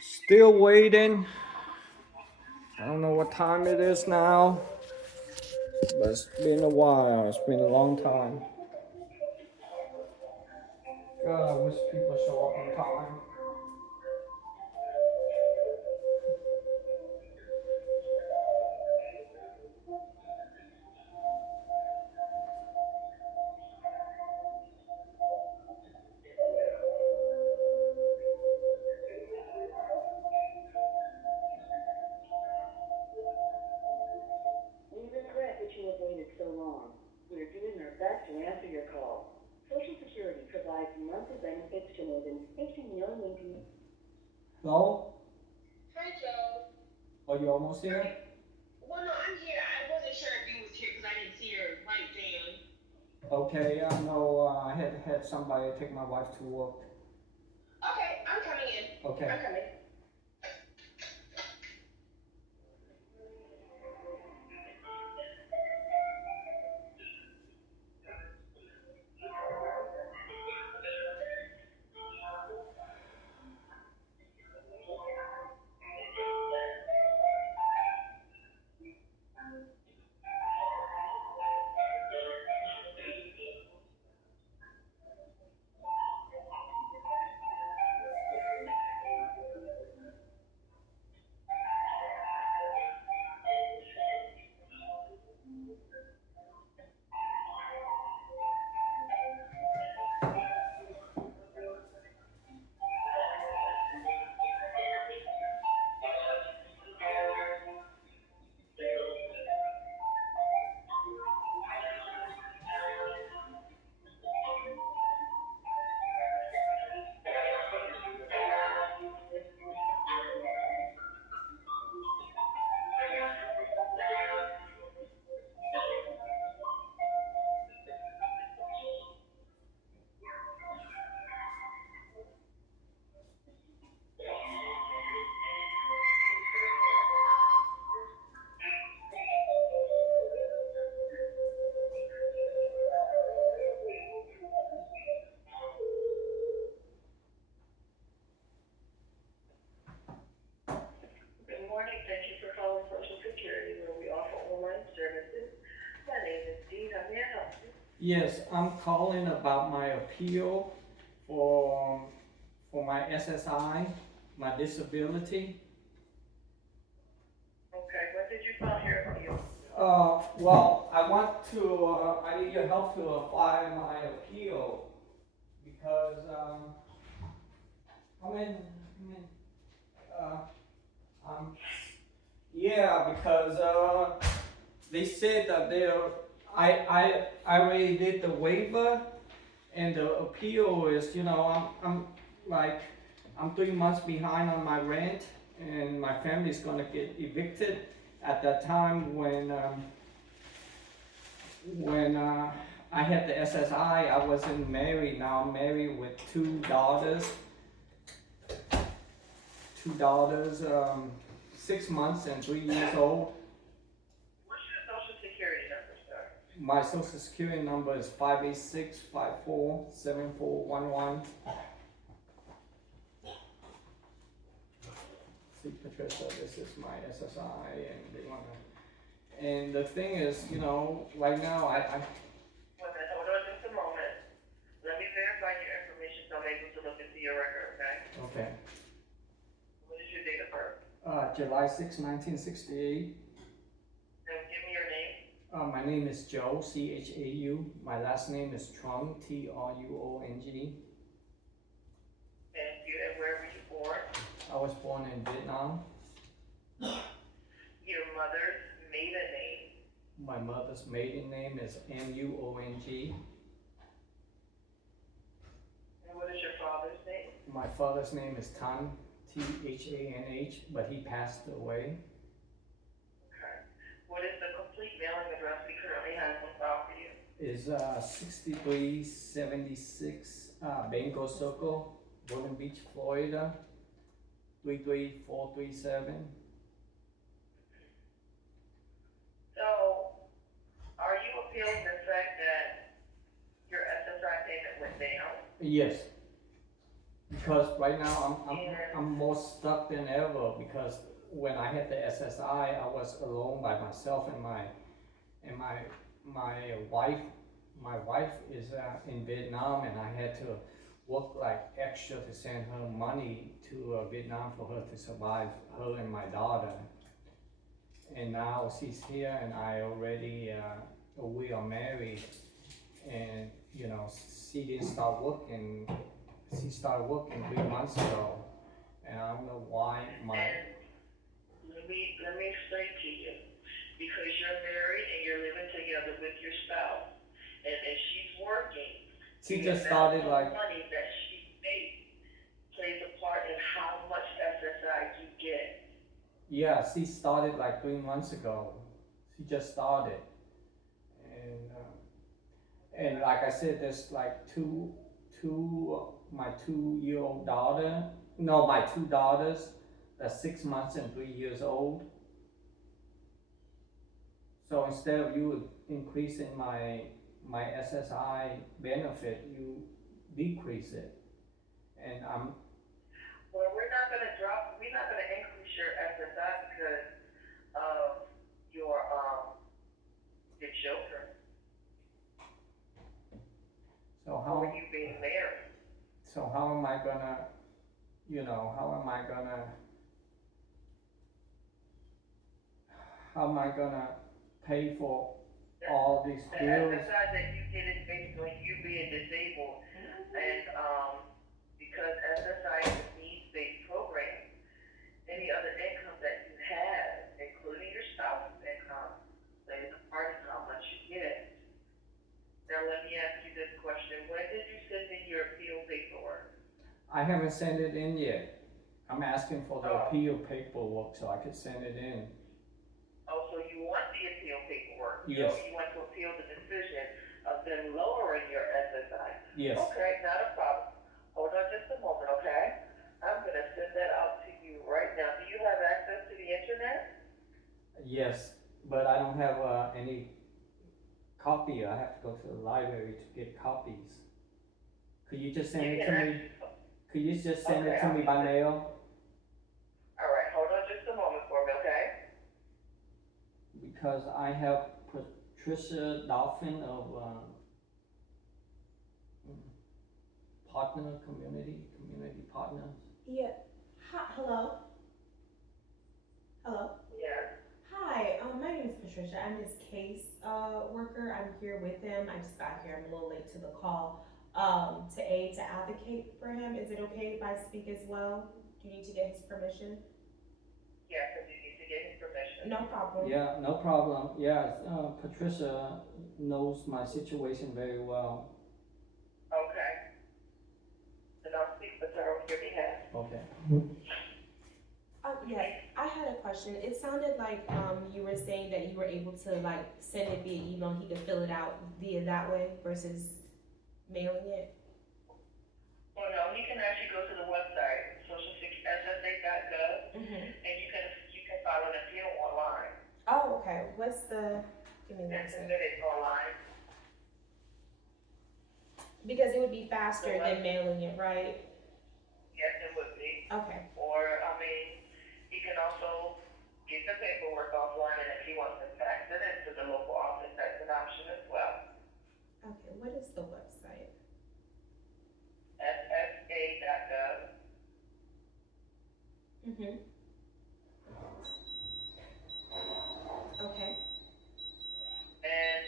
Still waiting. I don't know what time it is now, but it's been a while. It's been a long time. God, I wish people show up on time. We regret that you have waited so long. We are doing our best to answer your call. Social Security provides monthly benefits to more than 50 million people. Hello? Hi, Joe. Are you almost Are here? you? Well, no, I'm here. I wasn't sure if you was here because I didn't see her write down. Okay, I know. I had somebody take my wife to work. Okay, I'm coming in. Okay. I'm coming. Good morning. Thank you for calling Social Security, where we offer online services. My name is Dee. How may I help you? Yes, I'm calling about my appeal for for my SSI, my disability. Okay. When did you file your appeal? Well, I want to. I need your help to apply my appeal because I'm in. Uh, um, yeah, because they said that I already did the waiver and the appeal is, I'm like, I'm 3 months behind on my rent and my family's gonna get evicted at that time when I had the SSI. I wasn't married. Now I'm married with two daughters, 6 months and 3 years old. What's your Social Security number, sir? My social security number is 586-54-7411. See, Patricia, this is my SSI, and they wanna. And the thing is, right now I Wait a minute. Hold on just a moment. Let me verify your information so I'm able to look into your record, okay? okay. What is your date of birth? July 6, 1968. And give me your name. My name is Joe, Chau. My last name is Truong, Truong. Thank you. And where were you born? I was born in Vietnam. Your mother's maiden name. My mother's maiden name is Nuong. And what is your father's name? My father's name is Tan, Thanh, but he passed away. Okay. What is the complete mailing address we currently have on file for you? Is 6376 Bengal Circle, Boynton Beach, Florida, 33437. So, are you appealing the fact that your SSI payment went down? Yes. Because right now Yeah. I'm more stuck than ever because when I had the SSI, I was alone by myself and my wife. My wife is in Vietnam, and I had to work like extra to send her money to Vietnam for her to survive, her and my daughter. And now she's here, and I already we are married, and you know she didn't start working. She started working 3 months ago, and I don't know why my. And let me explain to you. Because you're married and you're living together with your spouse, and she's working, She the just amount started of like. money that she makes plays a part in how much SSI you get. Yeah, she started like 3 months ago. She just started, and like I said, there's like my 2-year-old daughter. No, my two daughters. That's 6 months and 3 years old. So instead of you increasing my SSI benefit, you decrease it, and I'm. Well, we're not gonna increase your SSI because of your children, So or how you being married. so how am I gonna, how am I gonna pay for all these The bills? SSI that you get is based on you being disabled, and because SSI is a needs-based program, any other income that you have, including your spouse's income, plays a part in how much you get. Now let me ask you this question: when did you send in your appeal paperwork? I haven't sent it in yet. I'm asking for the Oh. appeal paperwork so I could send it in. Oh, so you want the appeal paperwork? Yes. You want to appeal the decision of them lowering your SSI? Yes. Okay, not a problem. Hold on just a moment, okay? I'm gonna send that out to you right now. Do you have access to the internet? Yes, but I don't have any copy. I have to go to the library to get copies. Could you just send You it can to me? Could you just send it Okay, to me by mail? All right, hold on just a moment for me, okay? Because I have Patricia Dolphin of community partners. Yeah. Hi, hello. Hello. Yeah. Hi. My name is Patricia. I'm his case worker. I'm here with him. I just got here. I'm a little late to the call. To aid to advocate for him. Is it okay if I speak as well? Do you need to get his permission? Yeah, because you need to get his permission. No problem. Yeah, no problem. Yeah, Patricia knows my situation very well. Okay. Then I'll speak with her on your behalf. Okay. Yes, I had a question. It sounded like you were saying that you were able to like send it via email. He could fill it out via that way versus mailing it. Well, no, he can actually go to the website, socialsecurity.ssa.gov, Mm-hmm. and you can file an appeal online. Oh, okay. What's the? Give me one And second. submit it online. Because it would be faster than mailing it, right? Yes, it would be. Okay. Or, I mean, he can also get the paperwork offline, and if he wants to fax it into the local office, that's an option as well. Okay. What is the website? ssa.gov. Mm-hmm. Okay. And,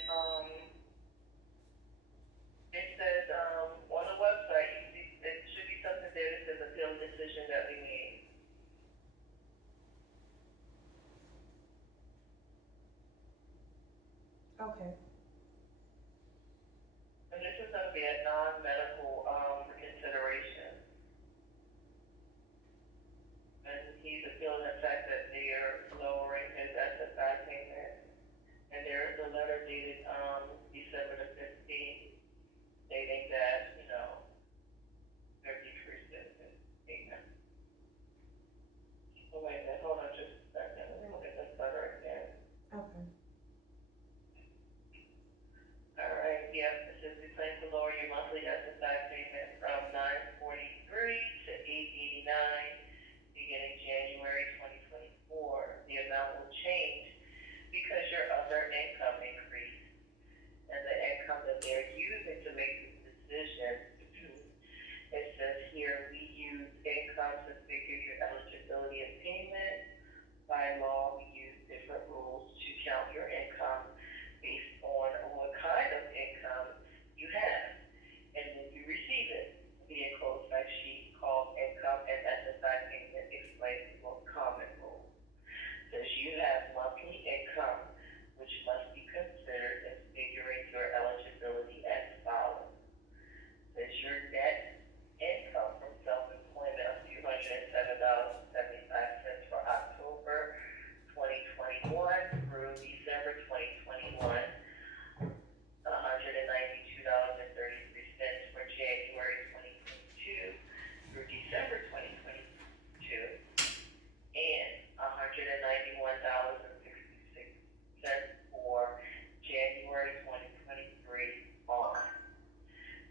it says, on the website, it should be something there that says appeal decision that we need. Okay. And this is gonna be a non-medical, consideration. And he's appealing the fact that they're lowering his SSI payment. And there is a letter dated, December the 15th, stating that, they're decreasing his payment. So wait a minute, hold on just a second, let me look at this letter again. Okay. All right, yep, it says we plan to lower your monthly SSI payment from $943 $192.75 for October 2021 through December 2021. $192.33 for January 2022 through December 2022, and $191.66 for January 2023 on.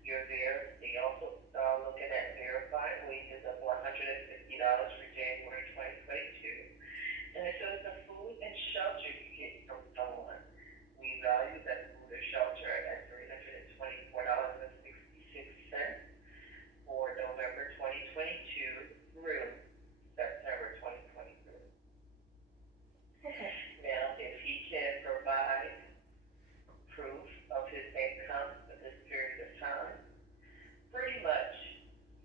They also looking at verified wages of $150 for January 2022, and it says the food and shelter you get from someone. We value that food or shelter at $324.66 for November 2022 through September 2023. Okay. Now, if he can provide proof of his income for this period of time, pretty much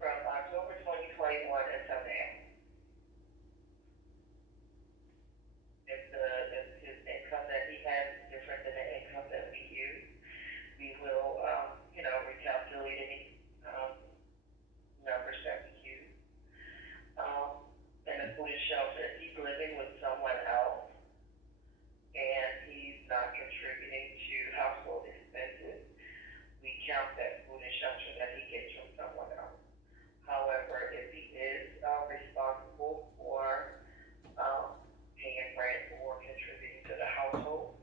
from October 2021 until now. If his income that he has is different than the income that we use, we will, recalculate any numbers that we use. And the food and shelter, if he's living with someone else and he's not contributing to household expenses, we count that food and shelter that he gets from someone else. However, if he is responsible for paying rent or contributing to the household,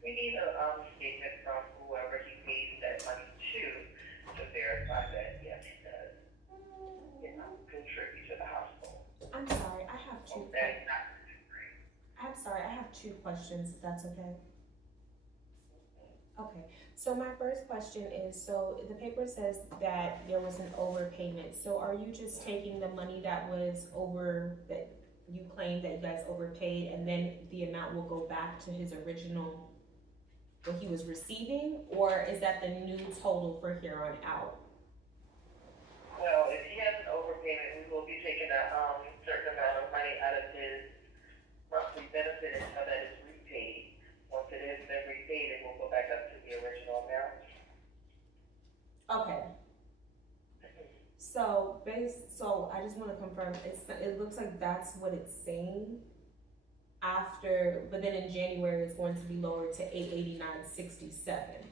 we need a statement from whoever he pays that money to verify that yes, he does, contribute to the household. I'm sorry, I have two. That's not I'm sorry, I have two questions, if that's okay. Okay, so my first question is, so the paper says that there was an overpayment. So are you just taking the money that was that you claim that you guys overpaid, and then the amount will go back to his original, what he was receiving, or is that the new total for here on out? Well, if he has an overpayment, we will be taking a certain amount of money out of his monthly benefit until that is repaid. Once it has been repaid, it will go back up to the original amount. Okay. So I just want to confirm, it looks like that's what it's saying after, but then in January it's going to be lowered to $889.67.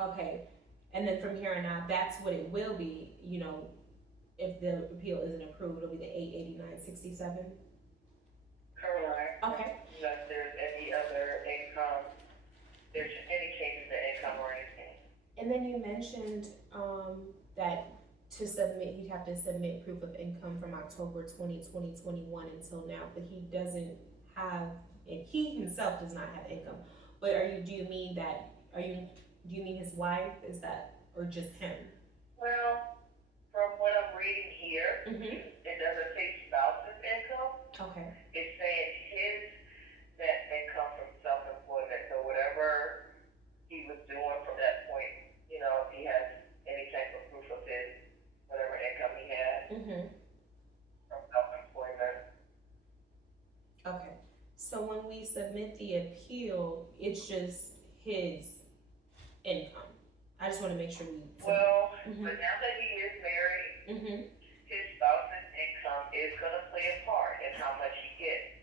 Okay, and then from here on out, that's what it will be, if the appeal isn't approved, it'll be the $889.67. Correct. Okay. Unless there's any other income, there's any changes in income or anything. And then you mentioned, that to submit, he'd have to submit proof of income from October 2021 until now, but he doesn't have, and he himself does not have income. But do you mean his wife, is that, or just him? Well, from what I'm reading here, it doesn't say spouse's income. Okay. It's saying his net income from self-employment. So whatever he was doing from that point, if he has any type of proof of his, whatever income he has from self-employment. Okay. So when we submit the appeal, it's just his income. I just want to make sure we. Well, but now that he is married, his spouse's income is going to play a part in how much he gets.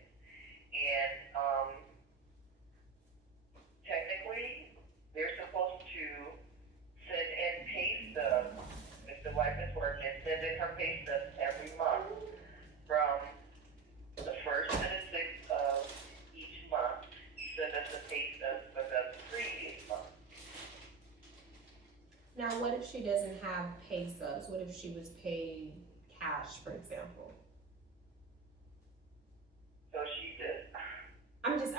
And technically, they're supposed to send in pay stubs. If the wife is working, send in her pay stubs every month from the 1st to the 6th of each month. Send us the pay stubs for the previous month. Now, what if she doesn't have pay stubs? What if she was paid cash, for example? So she just. I just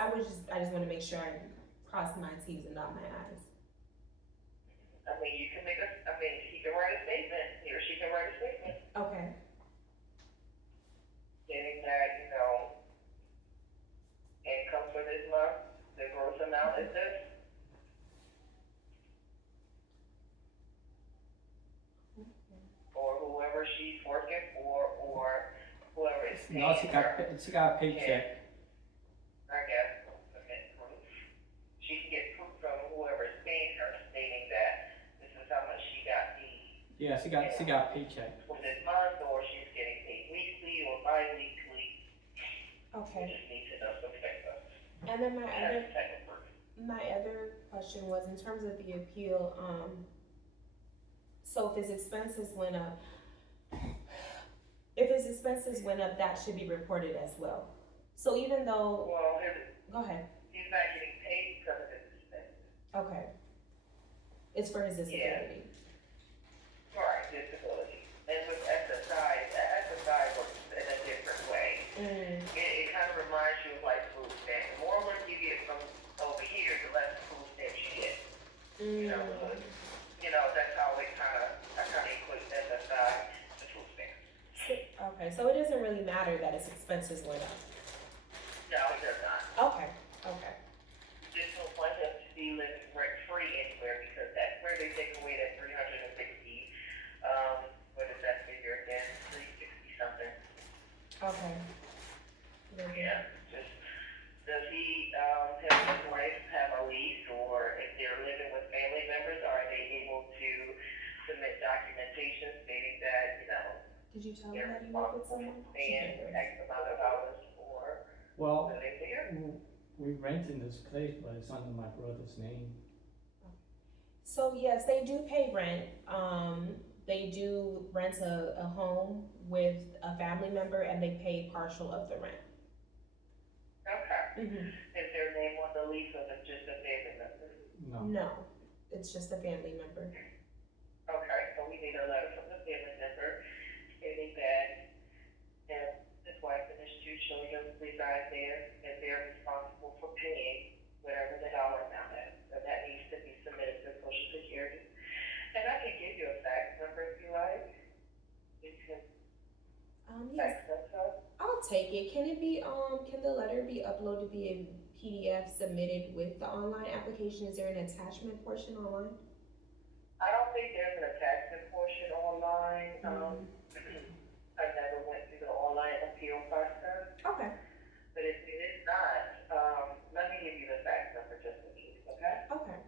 want to make sure I cross my T's and dot my I's. You can he can write a statement. He or she can write a statement. Okay. Stating that, income for this month, the gross amount is this. Or whoever she's working for, or whoever is paying No, her. she got a paycheck. I guess, submit proof. She can get proof from whoever's paying her, stating that this is how much she got paid. Yeah, she got a paycheck. For this month, or she's getting paid We Okay. just need to know some things. And then That's the type of work. my other question was in terms of the appeal, so if his expenses went up, that should be reported as well. So even though, Well, go ahead, he's not getting paid because of his expenses. okay. It's for his disability. Right, disability. And with SSI, the SSI works in a different way. It kind of reminds you of like food stamps. The more money you get from over here, the less food stamps you get. That's how I kind of equate SSI to food stamps. Okay, so it doesn't really matter that his expenses went up. No, it does not. Okay. Just don't want him to be living rent free anywhere because that's where they take away that 360. What is that figure again? 360 something. Okay. Yeah. Just does he have his wife have a lease, or if they're living with family members, are they able to submit documentation stating that Did you tell him they're that you work with responsible someone? for paying X amount of dollars for Well, living there? we renting this place, but it's under my brother's name. So yes, they do pay rent. They do rent a home with a family member and they pay partial of the rent. Okay. Is their name on the lease, or is it just a family member? No, it's just a family member. Okay, so we need a letter from the family member stating that his wife and his 2 children reside there, and they're responsible for paying whatever the dollar amount is, and that needs to be submitted to Social Security. And I can give you a fax number if you like. You can Yes, fax us up. I'll take it. Can the letter be uploaded via PDF submitted with the online application? Is there an attachment portion online? I don't think there's an attachment portion online. I never went through the online appeal process. Okay. But if it is not, let me give you the fax number just in case, okay? Okay.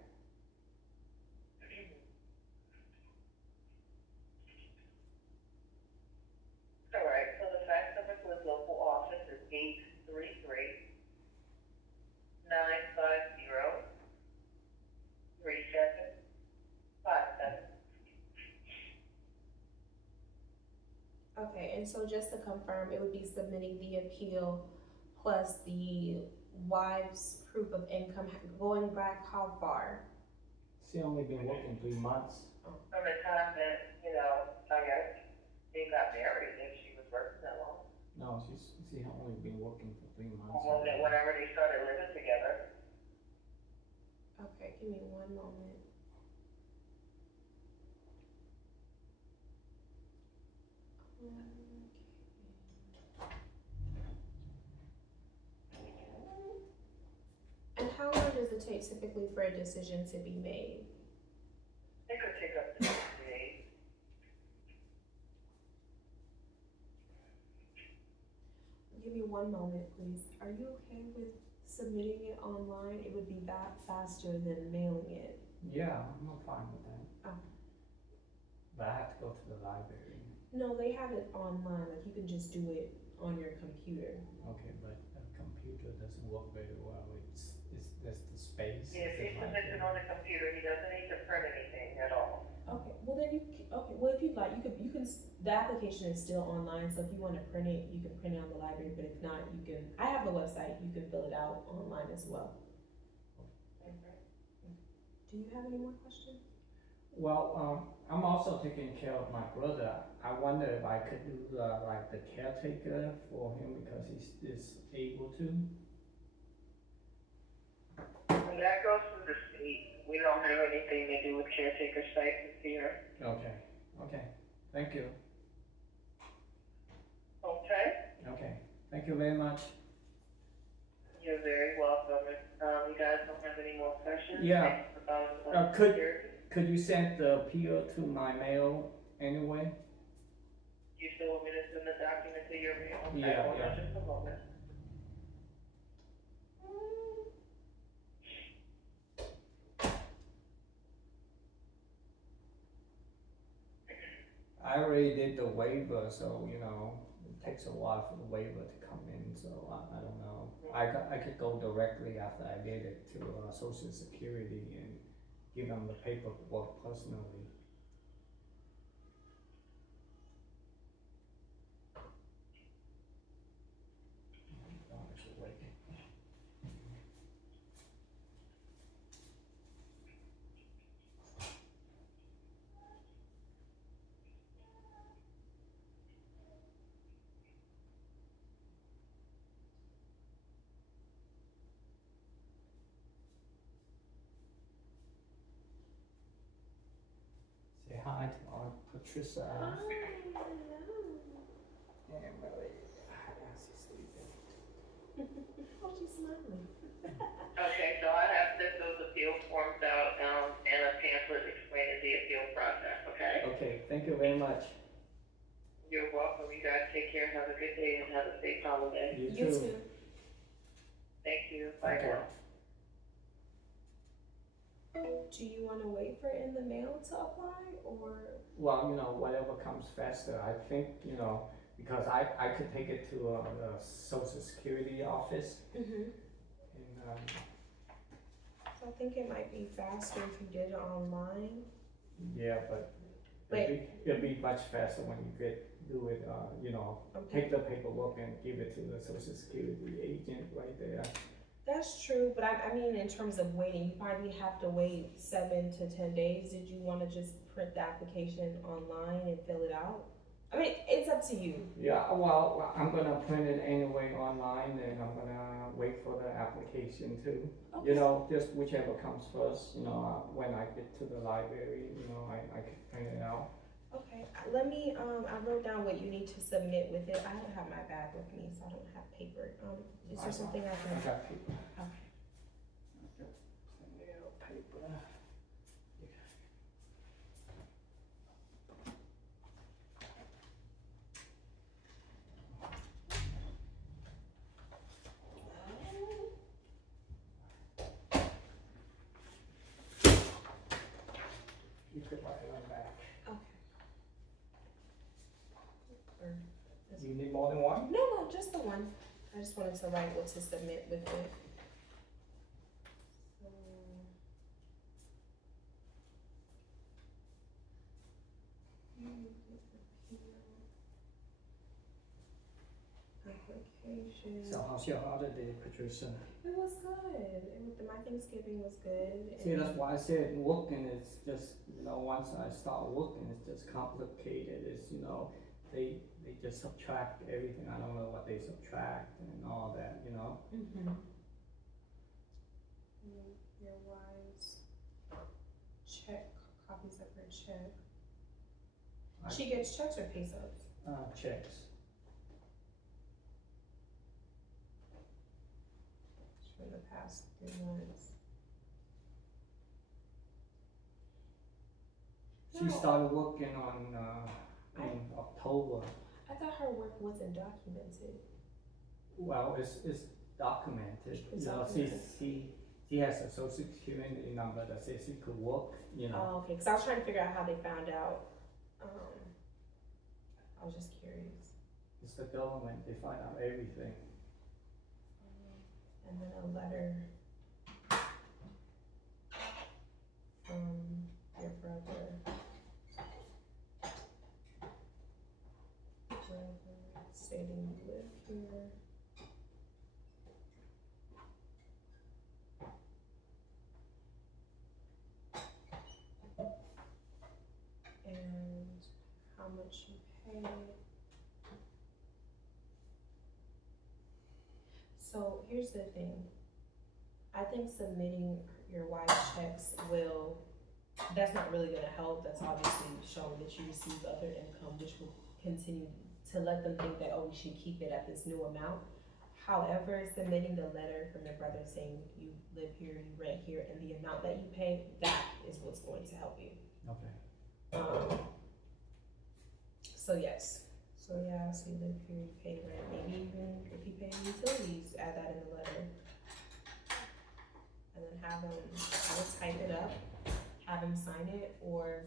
All right, so the fax number for the local office is 833-950-3757. Okay, and so just to confirm, it would be submitting the appeal plus the wife's proof of income going back how far? She only been working 3 months. From the time that, I guess they got married, if she was working that long. No, she only been working for 3 months. Whenever they started living together. Okay, give me one moment. And how long does it take typically for a decision to be made? It could take up to 60 days. Give me one moment, please. Are you okay with submitting it online? It would be that faster than mailing it. Yeah, I'm fine with that. Oh. But I have to go to the library. No, they have it online. Like you can just do it on your computer. Okay, but a computer doesn't work very well. It's there's the space. If he it's submits it on the computer, he doesn't need to print anything at all. Okay. Well, then well, if you'd like, you can. The application is still online, so if you want to print it, you can print it on the library. But if not, you can. I have the website. You can fill it out online as well. Do you have any more questions? Well, I'm also taking care of my brother. I wonder if I could do like the caretaker for him because he's able to. And that goes through the state. We don't have anything to do with caretaker stipends here. Okay. Thank you. Okay? Okay. Thank you very much. You're very welcome. If you guys don't have any more questions, Yeah. about Could you send the appeal to my mail anyway? You still want me to send the document to your mail? Okay, Yeah, hold yeah. on just a moment. I already did the waiver, so takes a while for the waiver to come in, so I don't know. I could go directly after I get it to Social Security and give them the paperwork personally. I should wait. Say hi to Aunt Patricia. Emily. She's sleeping. Oh, she's smiling. Okay, so I have sent those appeal forms out, and a pamphlet explaining the appeal process, okay? Okay, thank you very much. You're welcome. You guys take care, have a good day, and have a safe holiday. You You too. too. Thank you. Bye Okay. now. Do you wanna wait for in the mail to apply, or? Well, whatever comes faster. I think, because I could take it to the Social Security office Mm-hmm. and, So I think it might be faster if you did it online. yeah, but it'll be much faster when you do it, Okay. take the paperwork and give it to the Social Security agent right there. That's true, but I mean, in terms of waiting, you probably have to wait 7 to 10 days. Did you wanna just print the application online and fill it out? I mean, it's up to you. Yeah, well, I'm gonna print it anyway online and I'm gonna wait for the application too. Just whichever comes first, when I get to the library, I can print it out. Okay, let me, I wrote down what you need to submit with it. I don't have my bag with me, so I don't have paper. Is there something I I can? got paper. Okay. Paper. You could write it on back. Or- You need more than one? No, just the one. I just wanted to write what to submit with it. So. Application. So how's your holiday, Patricia? It was good. My Thanksgiving was good. See, that's why I said working is just, once I start working, it's just complicated. They just subtract everything. I don't know what they subtract and all that, Mm-hmm. Your wife's check, copies of her check. I- She gets checks or pay stubs? Checks. For the past 3 months. She No. started working on, in October. I thought her work wasn't documented. Well, it's documented. It's She documented. she has a social security number that says she could work. Oh, okay, because I was trying to figure out how they found out. I was just curious. It's the government. They find out everything. And then a letter from your brother. Stating you live here. And how much you pay. So here's the thing. I think submitting your wife's checks that's not really gonna help. That's obviously showing that you received other income, which will continue to let them think that, we should keep it at this new amount. However, submitting the letter from your brother saying you live here, you rent here, and the amount that you pay, that is what's going to help you. Okay. So yes. So yeah, so you live here, you pay rent, maybe even if you pay utilities, add that in the letter. And then have them type it up, have him sign it, or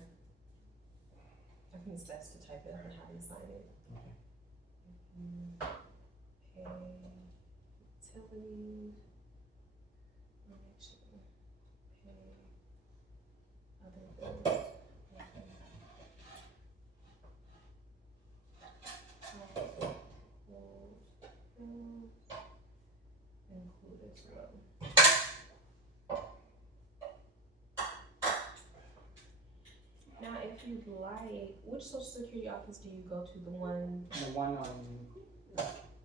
I think it's best to type it up and have him sign it. Okay. if you'd like, which social security office do you go to? The one, The one on,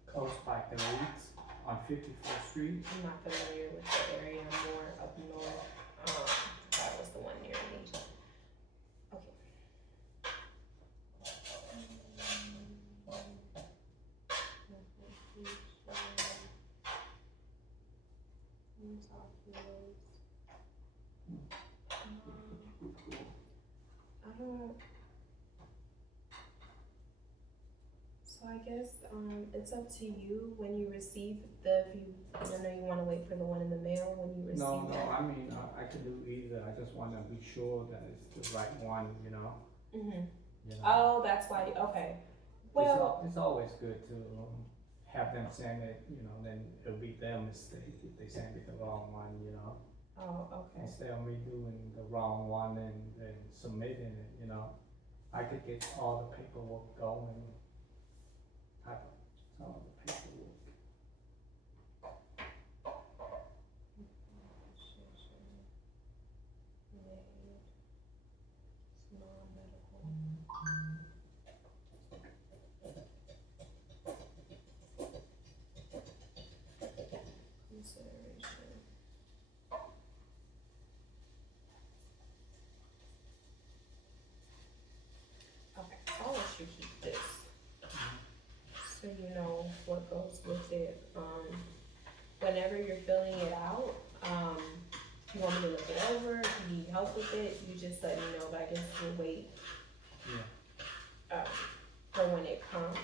close by the Leeds on 54th Street. I'm not familiar with the area, I'm more up north. That was the one near me. Okay. I don't. So I guess it's up to you when you receive if you, I know you want to wait for the one in the mail when you receive No, it. I mean, I could do either, I just wanna be sure that it's the right one, you know? Mhm. You know? Oh, that's why. Okay. Well, It's always good to have them send it, you know, then it'll be their mistake if they send it the wrong one, you know? oh, okay. Instead of me doing the wrong one and then submitting it, you know? I could get all the paperwork going, type of, all the paperwork. Consideration. Okay, I'll let you keep this, so you know what goes with it. Whenever you're filling it out, if you want me to look it over, if you need help with it, you just let me know, but I guess we'll wait, for when it comes.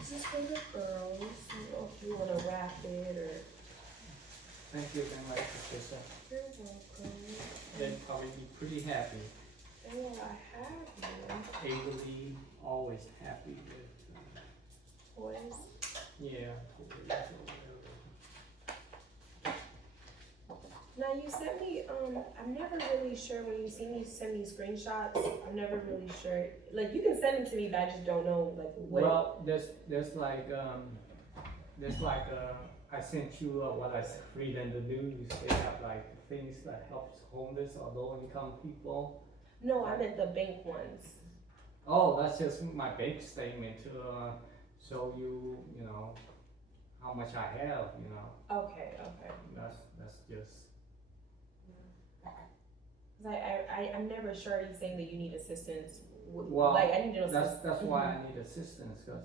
This is for the girls, I don't know if you wanna wrap it or. Thank you very much, Patricia. You're welcome. They'll probably be pretty happy. Oh, I have you. Ably, always happy with, Toys. yeah. Now you sent me, I'm never really sure when you see me send me screenshots, I'm never really sure, like, you can send them to me, but I just don't know, like, what. Well, there's like, I sent you what I read in the news, they have like things that helps homeless or low income people. No, I meant the bank ones. Oh, that's just my bank statement to, show you, you know, how much I have, you know, Okay. that's just, Cause I'm never sure, are you saying that you need assistance, Well, like, I need to know. that's why I need assistance, cause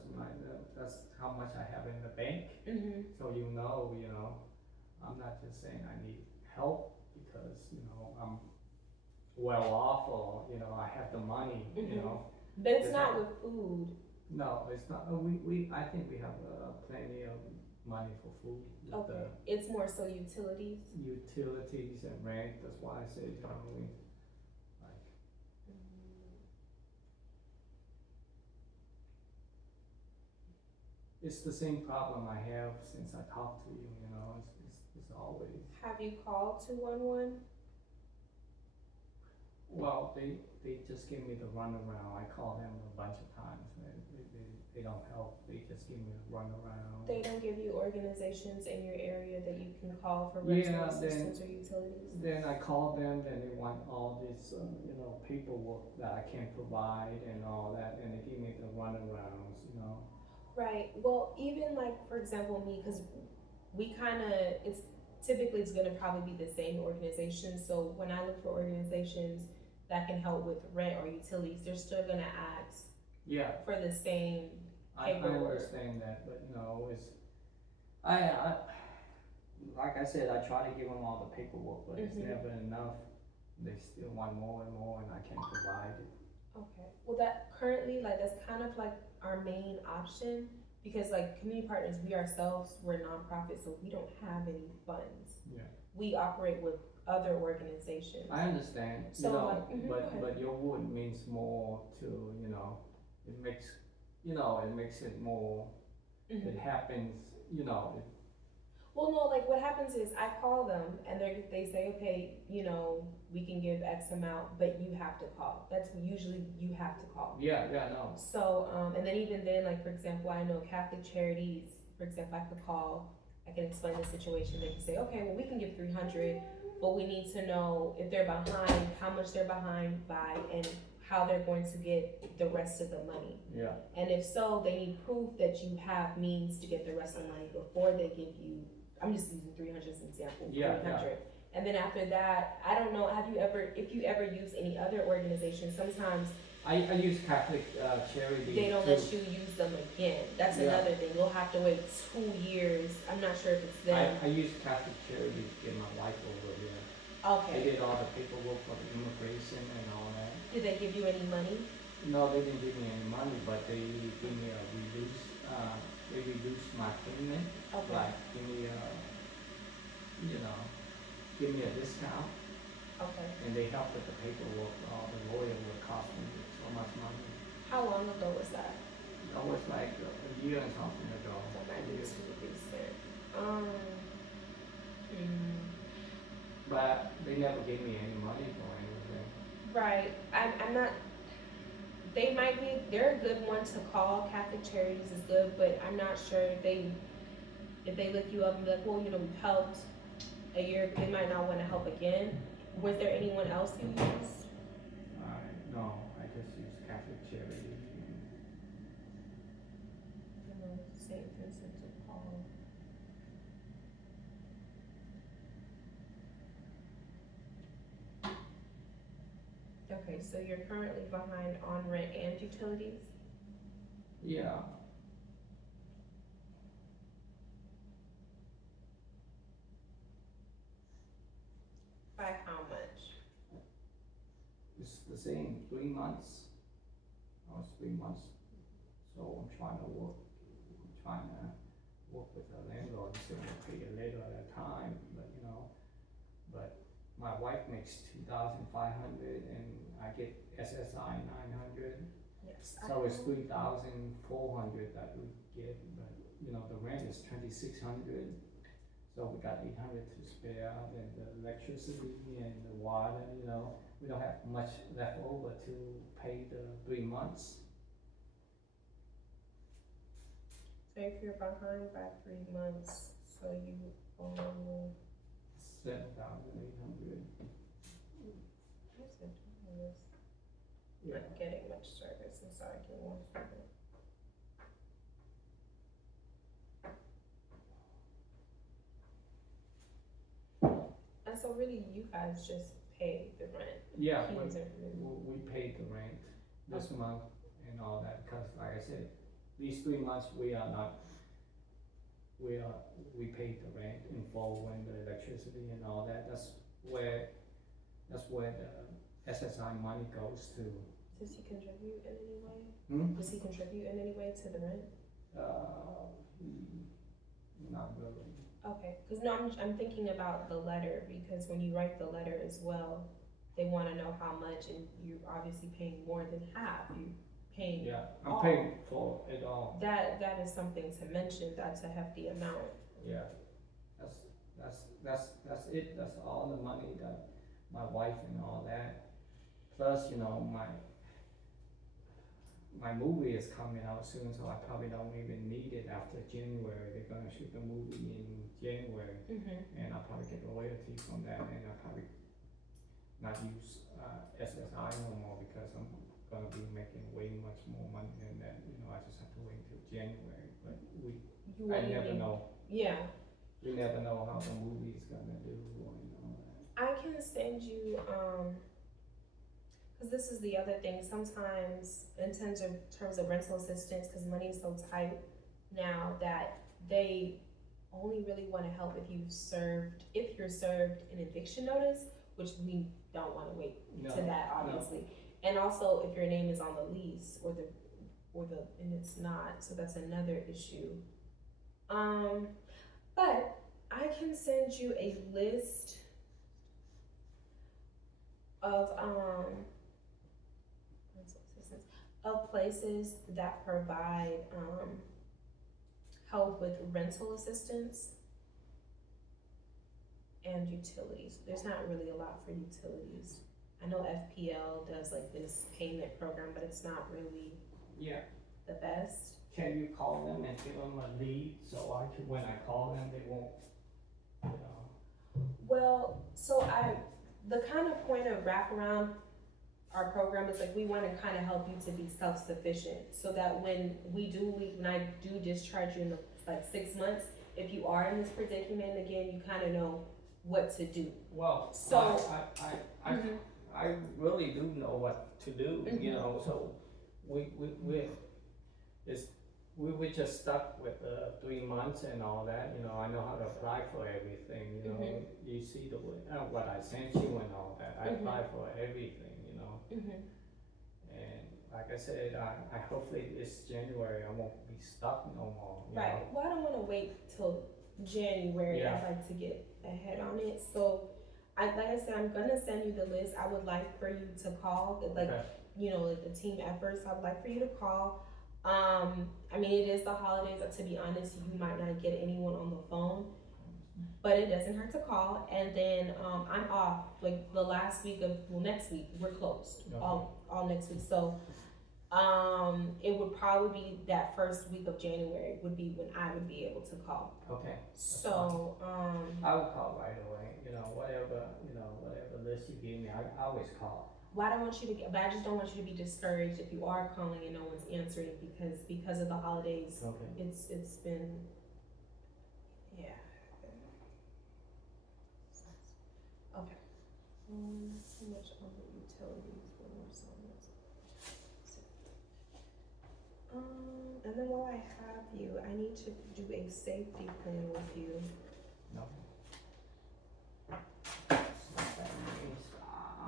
that's how much I have in the bank. Mm-hmm. So you know, I'm not just saying I need help because, you know, I'm well off or, you know, I have the money, you Mhm. know. But it's Does not that- with food. No, it's not, I think we have, plenty of money for food. With Okay, it's more so utilities. the utilities and rent, that's why I said, you know, we, like, it's the same problem I have since I talked to you, you know, it's always. Have you called 211? Well, they just give me the runaround, I call them a bunch of times, they don't help, they just give me the runaround. They don't give you organizations in your area that you can call for Yeah, rental then- assistance or utilities? Then I call them, then they want all this, you know, paperwork that I can't provide and all that, and they give me the runarounds, you know. Right, well, even like, for example, me, cause we kinda, it's gonna probably be the same organization, so when I look for organizations that can help with rent or utilities, they're still gonna ask Yeah, for the same I paperwork. understand that, but you know, like I said, I try to give them all the paperwork, but it's Mhm. never enough. They still want more and more, and I can't provide it. Okay, well, that currently, like, that's kind of like our main option, because like community partners, we ourselves, we're nonprofit, so we don't have any funds. Yeah. We operate with other organizations. I understand, you So, know, like, go ahead. but your word means more to, you know, it makes it more, Mhm. it happens, you know, Well, no, like what happens is I call them and they say, okay, you know, we can give X amount, but you have to call. That's usually you have to call. yeah, no, So, and then even then, like for example, I know Catholic Charities, for example, I could call I can explain the situation. They can say, okay, well, we can give 300, but we need to know if they're behind, how much they're behind by, and how they're going to get the rest of the money. Yeah. And if so, they need proof that you have means to get the rest of the money before they give you, I'm just using 300 as an example, Yeah, 300. And then after that, I don't know, if you ever use any other organizations, sometimes I use Catholic Charity. they don't let you use them again. That's Yeah. another thing. You'll have to wait 2 years. I'm not sure if it's them. I use Catholic Charity to get my wife over here. They Okay. did all the paperwork for the immigration and all that. Did they give you any money? No, they didn't give me any money, but they give me a they reduced my payment. Okay. Like, give me give me a discount, Okay. and they help with the paperwork. The lawyer would cost me so much money. How long ago was that? That was like a year and something ago. That might be Years. too recent. But they never gave me any money for anything. Right. I'm not. They might be. They're a good one to call. Catholic Charities is good, but I'm not sure if they look you up and be like, well, we've helped a year. They might not want to help again. Was there anyone else you used? No, I just use Catholic Charity. St. Vincent de Paul. Okay, so you're currently behind on rent and utilities? Yeah. By how much? It's the same, 3 months. Oh, it's 3 months. So I'm trying to work with the landlord, so we'll pay it later at a time, but my wife makes 2,500 and I get SSI 900. Yes. So it's 3,400 that we get, but the rent is 2,600. So we got 800 to spare, and the electricity and the water, we don't have much left over to pay the 3 months. So if you're behind by 3 months, so you owe. 7,800. Not getting much service. I'm sorry, give me 1 second. And so really, you guys just pay the rent. Yeah, He but doesn't really- we paid the rent this month and all that, because like I said, these 3 months we paid the rent in full, and the electricity and all that. That's where the SSI money goes to. Does he contribute in any way? Hmm? Does he contribute in any way to the rent? Not really. Okay, because no, I'm thinking about the letter, because when you write the letter as well, they want to know how much, and you're obviously paying more than half. You're paying. Yeah, I'm all. paying for it all. That is something to mention. That's a hefty amount. Yeah, that's it. That's all the money that my wife and all that. Plus, my movie is coming out soon, so I probably don't even need it after January. They're gonna shoot the movie in January, and I'll probably get royalty from that, and I'll probably not use SSI no more, because I'm gonna be making way much more money than that. I just have to wait until January. But I never know. Yeah. We never know how the movie's gonna do and all that. I can send you, because this is the other thing, sometimes in terms of rental assistance, because money is so tight now, that they only really want to help if you're served an eviction notice, which we don't want to wait to that, obviously. And also if your name is on the lease or the and it's not, so that's another issue. But I can send you a list of places that provide help with rental assistance and utilities. There's not really a lot for utilities. I know FPL does like this payment program, but it's not really the best. can you call them and give them a lead, so I can, when I call them, they won't, you know? Well, so the kind of point of wraparound our program is like, we wanna kinda help you to be self-sufficient, so that when we do leave, when I do discharge you in like 6 months, if you are in this predicament again, you kinda know what to do. Well, So- I I really do know what to do, you know, so we're just stuck with 3 months and all that, you know, I know how to apply for everything, you know, you see the, what I sent you and all that, I apply for everything, you know, and like I said, I hopefully this January I won't be stuck no more, you Right, know. well, I don't wanna wait till January, Yeah. I'd like to get ahead on it, so like I said, I'm gonna send you the list, I would like for you to call, like, Okay. you know, like the team efforts, I would like for you to call. I mean, it is the holidays, to be honest, you might not get anyone on the phone, but it doesn't hurt to call, and then, I'm off, like, the last week of, well, next week, we're closed, Okay. all next week, so, it would probably be that first week of January would be when I would be able to call, Okay, so, I will call right away, you know, whatever list you give me, I always call. well, I don't want you to get, but I just don't want you to be discouraged if you are calling and no one's answering, because of the holidays, Okay. it's been, yeah. Okay. How much on the utilities, one more song. And then while I have you, I need to do a safety plan with you. No.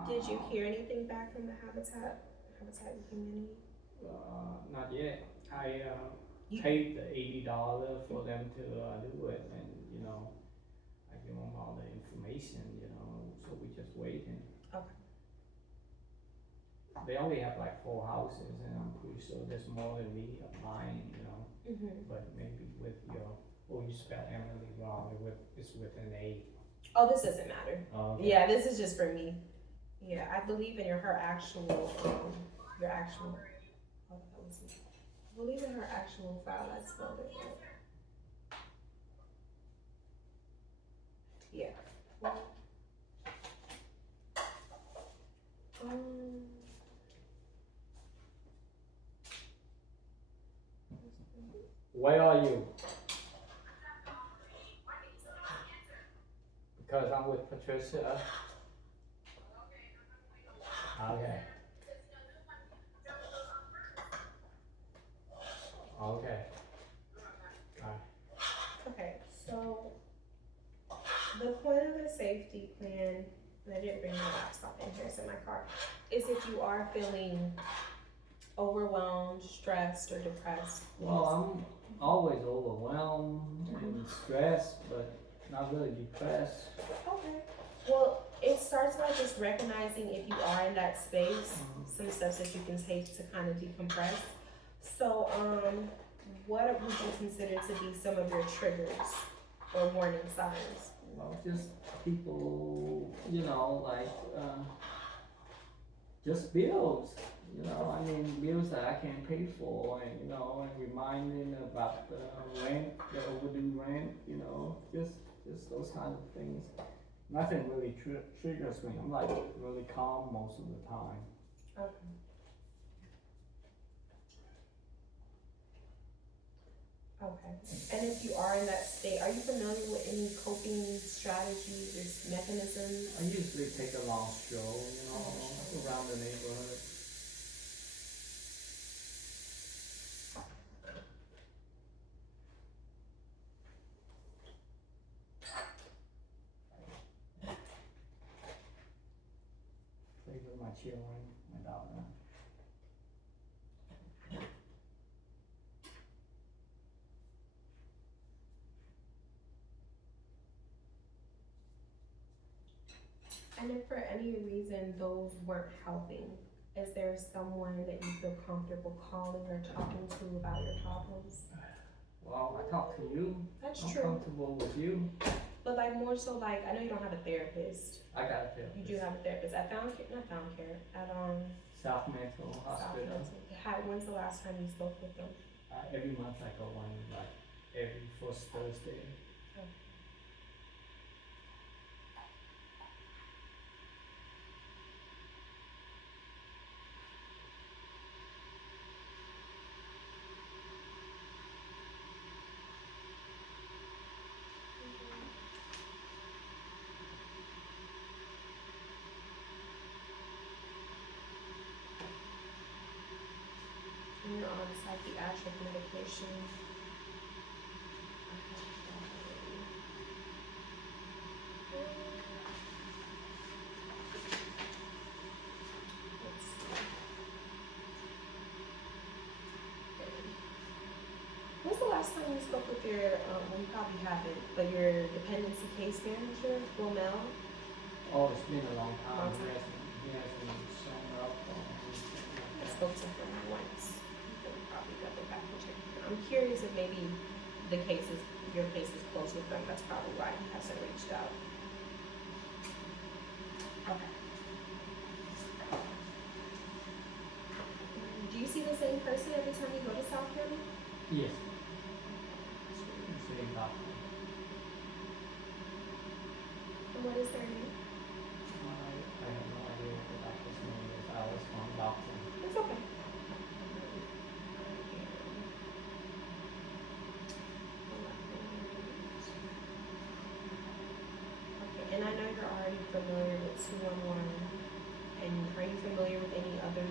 Did you hear anything back from the Habitat community? Not yet. I You- paid the $80 for them to do it, and you know, I give them all the information, you know, so we just waiting. Okay. They only have like 4 houses, and I'm pretty sure there's more than me applying, you know. But maybe with your, you spell Emily wrong. It's with an A. Oh, this doesn't matter. Okay. Yeah, this is just for me. Yeah, I believe in her actual, your actual, oh, that was me. I believe in her actual file, I spelled it right. Yeah. Where are you? Because I'm with Patricia. Okay. Okay. Okay, so the point of the safety plan, and I didn't bring my laptop in here, it's in my car, is if you are feeling overwhelmed, stressed, or depressed. Well, I'm always overwhelmed and stressed, but not really depressed. Okay. Well, it starts by just recognizing if you are in that space, some steps that you can take to kind of decompress. So, what would you consider to be some of your triggers or warning signs? Well, just people, you know, like, just bills, you know, I mean, bills that I can't pay for, and, you know, and reminding about the rent, the overdue rent, you know, just those kind of things. Nothing really triggers me. I'm like really calm most of the time. Okay. Okay. And if you are in that state, are you familiar with any coping strategies or mechanisms? I usually take a long stroll, you know, around the neighborhood. Play with my children, my daughter. And if for any reason those weren't helping, is there someone that you feel comfortable calling or talking to about your problems? Well, I talk to you. That's I'm true. comfortable with you. But like more so like, I know you don't have a therapist. I got a therapist. You do have a therapist at Found Care, not Found Care, at South Mental Hospital. South Mental. When's the last time you spoke with them? every month I go one, like every first Thursday. And you're on psychiatric medication. Let's see. When's the last time you spoke with your, well, you probably haven't, but your dependency case manager, Mel? Oh, it's been a long time. Long time. He hasn't shown up or anything I like that. spoke to him once. You can probably double back and check. I'm curious if maybe your case is close with them. That's probably why he hasn't reached out. Okay. Do you see the same person every time you go to South County? Yes. Same doctor. And what is their name? I have no idea what the doctor's name is. I was from doctor. It's okay. Okay, and I know you're already familiar with 211. And are you familiar with any other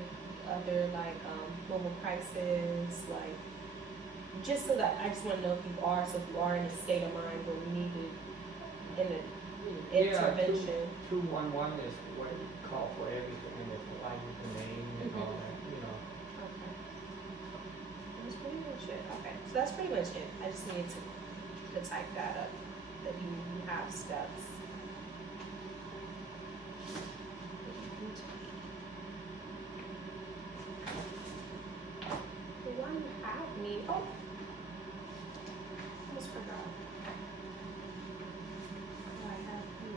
like mobile crisis, like just so that I just want to know if you are, so if you are in a state of mind where we need to intervention. 211 is what we call for everything, and it's like the name and all that, you know. Okay. That's pretty much it. Okay, so that's pretty much it. I just needed to type that up, that you have steps. The one you have me, oh, almost forgot. Oh, I have you.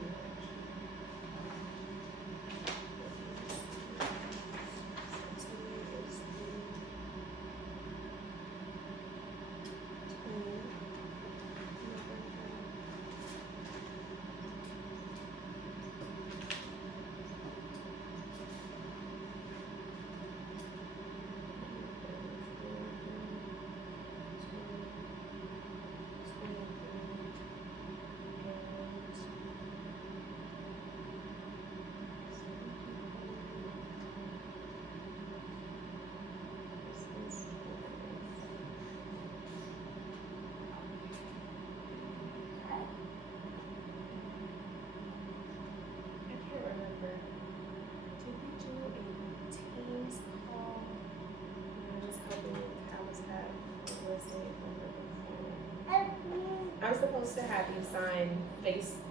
I'm supposed to have you sign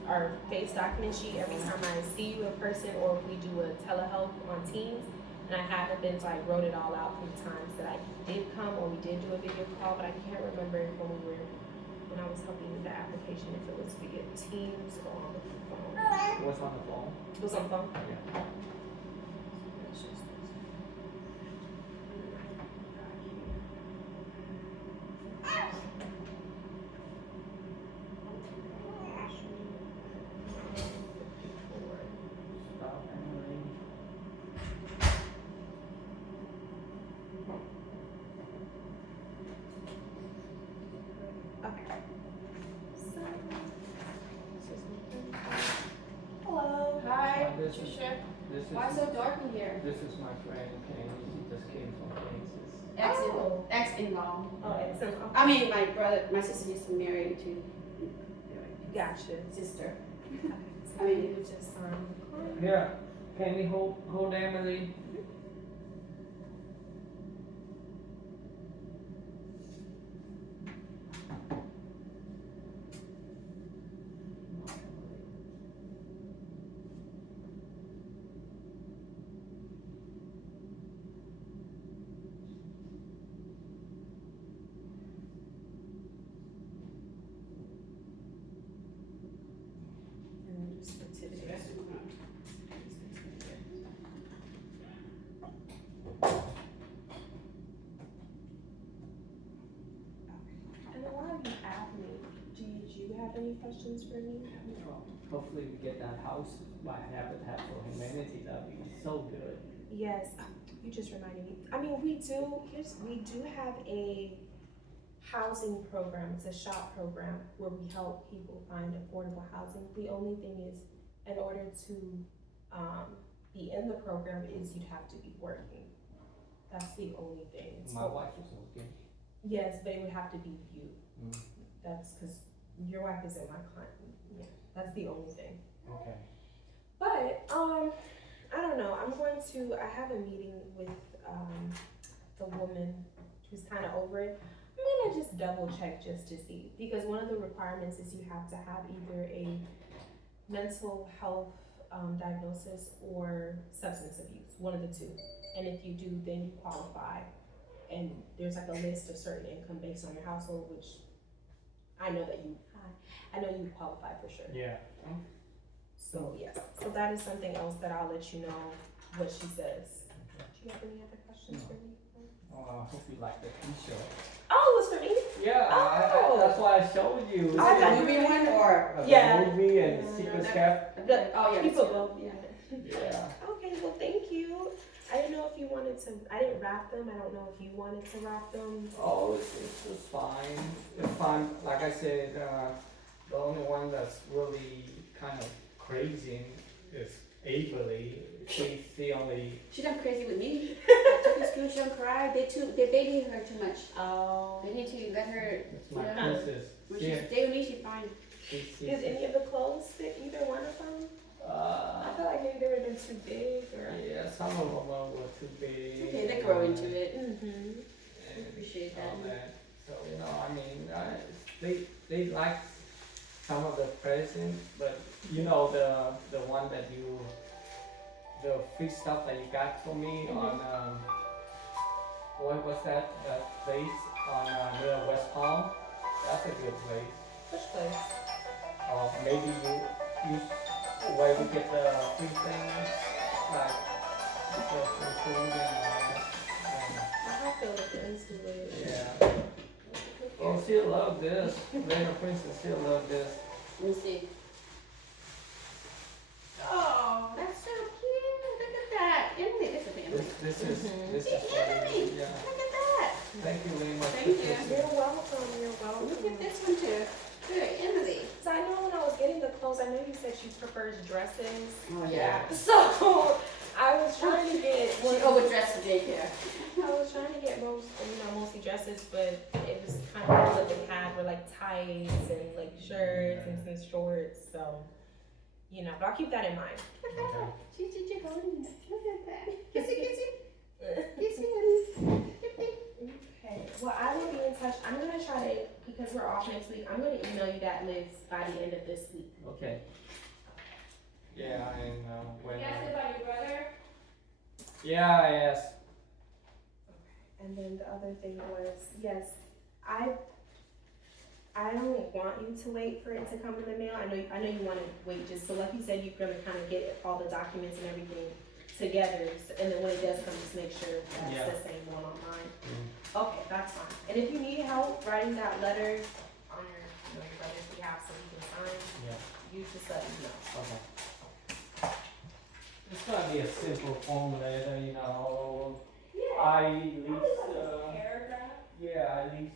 our face document sheet every time I see you in person or if we do a telehealth on Teams. And I haven't been, so I wrote it all out from the times that I did come or we did do a video call, but I can't remember when I was helping with the application, if it was via Teams or on the phone. What's on the phone? It was on the phone? Yeah. Okay. So, hello. Hi, This is, Trisha. this Why is, so dark in here? this is my friend Kenny. She just came from Kansas. Oh. Ex-in-law. Oh, excellent. I mean, my sister used to be married to Gotcha. sister. I mean, you just Here, Kenny, hold Emily. just for today. asked me. Did you have any questions for me? Hopefully we get that house by Habitat for Humanity. That'd be so good. Yes, you just reminded me. I mean, we do have a housing program. It's a SHOP program where we help people find affordable housing. The only thing is, in order to be in the program, is you'd have to be working. That's the only thing. It's My wife is okay. Yes, but it would have to be you. Mm. That's because your wife isn't my client. Yeah, that's the only thing. Okay. But I don't know. I have a meeting with the woman who's kind of over it. I'm gonna just double check just to see, because one of the requirements is you have to have either a mental health diagnosis or substance abuse, one of the two. And if you do, then you qualify. And there's like a list of certain income based on your household, which I know you qualify for sure. Yeah. So yes, so that is something else that I'll let you know what she says. Do you have any other questions for me? I hope you like the t-shirt. Oh, it was for me? Yeah, Oh. that's why I showed you. Oh, I thought The movie one or? The Yeah. movie and the Secret Scape. Oh, yeah. People go. Yeah. Yeah. Okay, well, thank you. I didn't know if you wanted to, I didn't wrap them. I don't know if you wanted to wrap them. Oh, it's fine. It's fine. Like I said, the only one that's really kind of crazy is Avery. She's the only. She's not crazy with me. I took her to school, she don't cry. They're babying her too much. Oh. They need to let her, It's my Yeah. princess. when Yeah. she stay with me, she's fine. Did any of the clothes fit either one of them? I feel like maybe they would have been too big or. Yeah, some of them were too big. Okay, they grow into it. Mm-hmm. And Appreciate all that. that. So, I mean, they like some of the presents, but the one that the free stuff that you got for me on, what was that place on near West Palm? That's a good place. Which place? Maybe you where we get the free things, like the free food and I feel like the instant way. yeah. Oh, she'll love this. Rena Princess, she'll love this. Let me see. Oh, that's so cute. Look at that. Emily, this is Emily. This is Emily, yeah. look at that. Thank you very much. Thank you. You're welcome, you're welcome. Look at this one too. Good, Emily. So I know when I was getting the clothes, I know you said she prefers dresses. Oh, yeah. So I was trying to get She overdressed for daycare. I was trying to get mostly dresses, but it was kind of what they had were like tights and like shirts and some shorts. So, but I'll keep that in mind. Okay. She holding it. Look at that. Kissy, kissy. Kissy, honey. Okay. Well, I will be in touch. I'm gonna try to, because we're off next week, I'm gonna email you that list by the end of this week. Okay. Yeah, and when. You asked about your brother? Yeah, I asked. And then the other thing was, yes, I don't want you to wait for it to come in the mail. I know you want to wait just so, like you said, you're gonna kind of get all the documents and everything together, and then when it does come, just make sure that's Yeah. the same one on mine. Mm. Okay, that's fine. And if you need help writing that letter on your brother's behalf so he can sign, Yeah. you just let me know. Okay. It's gonna be a simple form letter, I lease, Paragraph? yeah, I lease